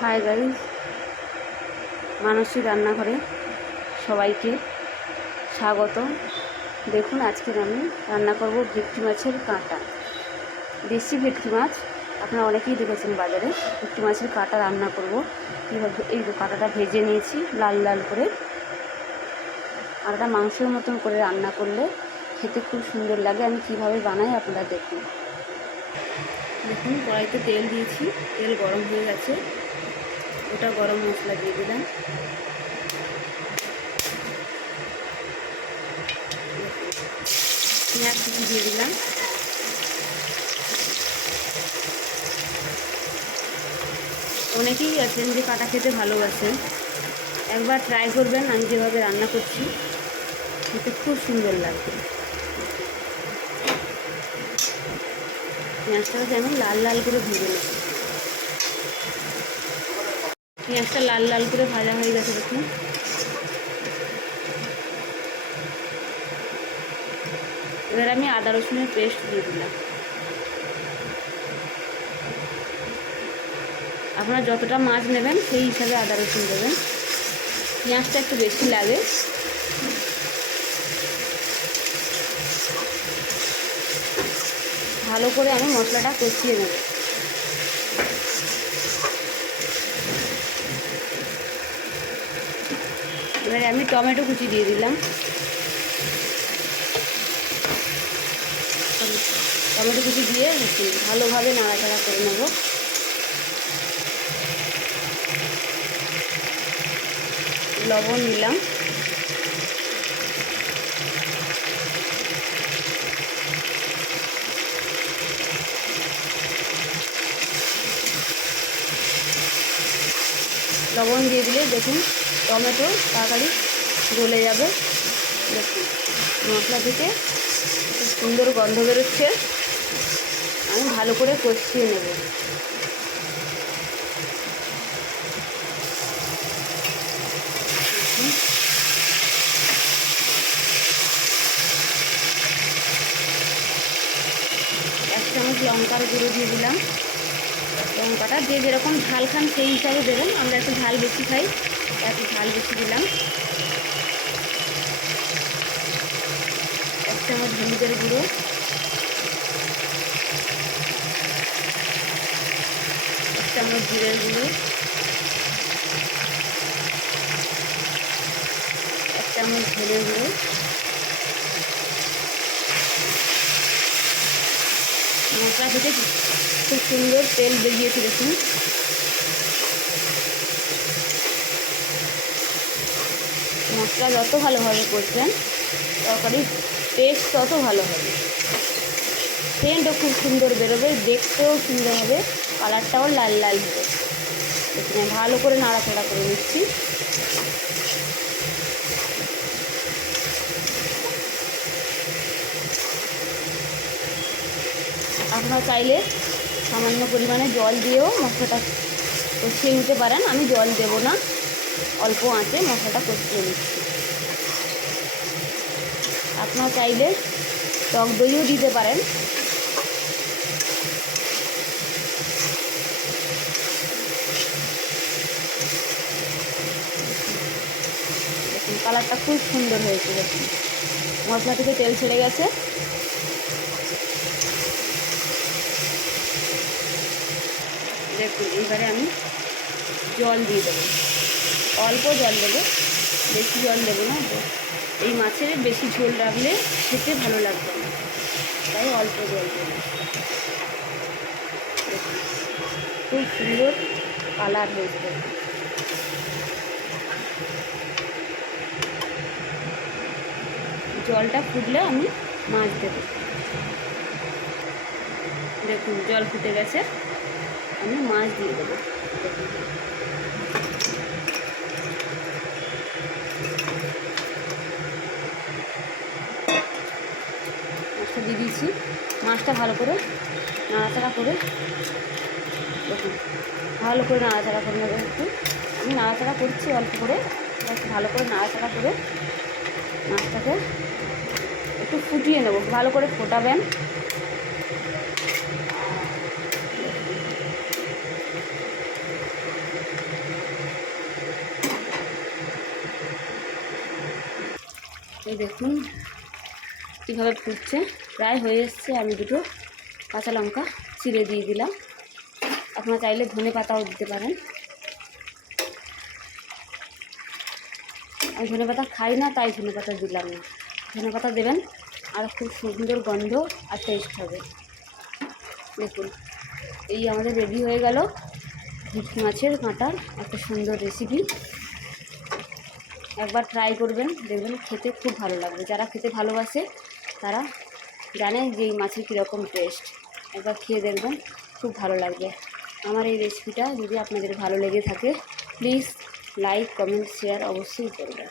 Hi guys, মানসী রান্নাঘরে সবাইকে স্বাগত। দেখুন, আজকের আমি রান্না করব ভেটকি মাছের কাঁটা। দেশি ভেটকি মাছ আপনারা অনেকেই দেখেছেন বাজারে। ভেটকি মাছের কাঁটা রান্না করব। এইভাবে এই কাঁটাটা ভেজে নিয়েছি লাল লাল করে। কাঁটাটা মাংসের মতন করে রান্না করলে খেতে খুব সুন্দর লাগে। আমি কিভাবে বানাই আপনারা দেখুন। দেখুন, কড়াইতে তেল দিয়েছি, তেল গরম হয়ে গেছে। ওটা গরম মশলা দিয়ে দিলাম। পেঁয়াজ কুচি দিয়ে দিলাম। অনেকেই আছেন যে কাঁটা খেতে ভালোবাসেন, একবার ট্রাই করবেন। আমি যেভাবে রান্না করছি খেতে খুব সুন্দর লাগবে। পেঁয়াজটাকে আমি লাল লাল করে ভেজে নেব। পেঁয়াজটা লাল লাল করে ভাজা হয়ে গেছে। দেখুন, এবার আমি আদা রসুনের পেস্ট দিয়ে দিলাম। আপনারা যতটা মাছ নেবেন সেই হিসাবে আদা রসুন দেবেন। পেঁয়াজটা একটু বেশি লাগে। ভালো করে আমি মশলাটা কষিয়ে নেব। এবারে আমি টমেটো কুচি দিয়ে দিলাম। টমেটো কুচি দিয়ে ভালোভাবে নাড়াচাড়া করে নেব। লবণ দিলাম। লবণ দিয়ে দিলে দেখুন টমেটো তাড়াতাড়ি গলে যাবে। দেখুন, মশলা থেকে খুব সুন্দর গন্ধ বেরোচ্ছে। আমি ভালো করে কষিয়ে নেব। এক চামচ লঙ্কার গুঁড়ো দিয়ে দিলাম। লঙ্কাটা যে যেরকম ঝাল খান সেই হিসাবে দেবেন। আমরা একটু ঝাল বেশি খাই, একটু ঝাল বেশি দিলাম। এক চামচ হলুদের গুঁড়ো, এক চামচ জিরের গুঁড়ো, এক চামচ ধনের গুঁড়ো। মশলা থেকে খুব সুন্দর তেল বেরিয়েছে। দেখুন, মশলা যত ভালোভাবে করছেন তরকারির টেস্ট তত ভালো হবে। সেন্টও খুব সুন্দর বেরোবে, দেখতেও সুন্দর হবে, কালারটাও লাল লাল হবে। এখানে ভালো করে নাড়াচাড়া করে নিচ্ছি। আপনারা চাইলে সামান্য পরিমাণে জল দিয়েও মশলাটা কষিয়ে নিতে পারেন। আমি জল দেব না, অল্প আঁচে মশলাটা কষিয়ে নিচ্ছি। আপনারা চাইলে টক দইও দিতে পারেন। দেখুন, কালারটা খুব সুন্দর হয়েছে। দেখুন, মশলা থেকে তেল ছেড়ে গেছে। দেখুন, এইবারে আমি জল দিয়ে দেবো। অল্প জল দেবো, বেশি জল দেবো না। এই মাছের বেশি ঝোল রাখলে খেতে ভালো লাগবে না, তাই অল্প জল দেবো। খুব সুন্দর কালার হয়েছে। জলটা ফুটলে আমি মাছ দেবো। দেখুন, জল ফুটে গেছে, আমি মাছ দিয়ে দেবো। মাছটা দিয়ে দিয়েছি। মাছটা ভালো করে নাড়াচাড়া করে, দেখুন ভালো করে নাড়াচাড়া করে নেবে। একটু আমি নাড়াচাড়া করছি অল্প করে, একটু ভালো করে নাড়াচাড়া করে মাছটাকে একটু ফুটিয়ে নেব। ভালো করে ফোটাবেন। এই দেখুন কীভাবে ফুটছে, প্রায় হয়ে এসছে। আমি দুটো কাঁচা লঙ্কা চিড়ে দিয়ে দিলাম, আপনারা চাইলে ধনে পাতাও দিতে পারেন। আমি ধনে পাতা খাই না, তাই ধনে পাতা দিলাম না। ধনে পাতা দেবেন, আর খুব সুন্দর গন্ধ আর টেস্ট হবে। দেখুন এই আমাদের রেডি হয়ে গেল ভেটকি মাছের কাঁটার একটা সুন্দর রেসিপি। একবার ট্রাই করবেন, দেখবেন খেতে খুব ভালো লাগবে। যারা খেতে ভালোবাসে তারা জানে যে এই মাছের কীরকম টেস্ট। একবার খেয়ে দেখবেন, খুব ভালো লাগবে। আমার এই রেসিপিটা যদি আপনাদের ভালো লেগে থাকে, প্লিজ লাইক, কমেন্ট, শেয়ার অবশ্যই করবেন।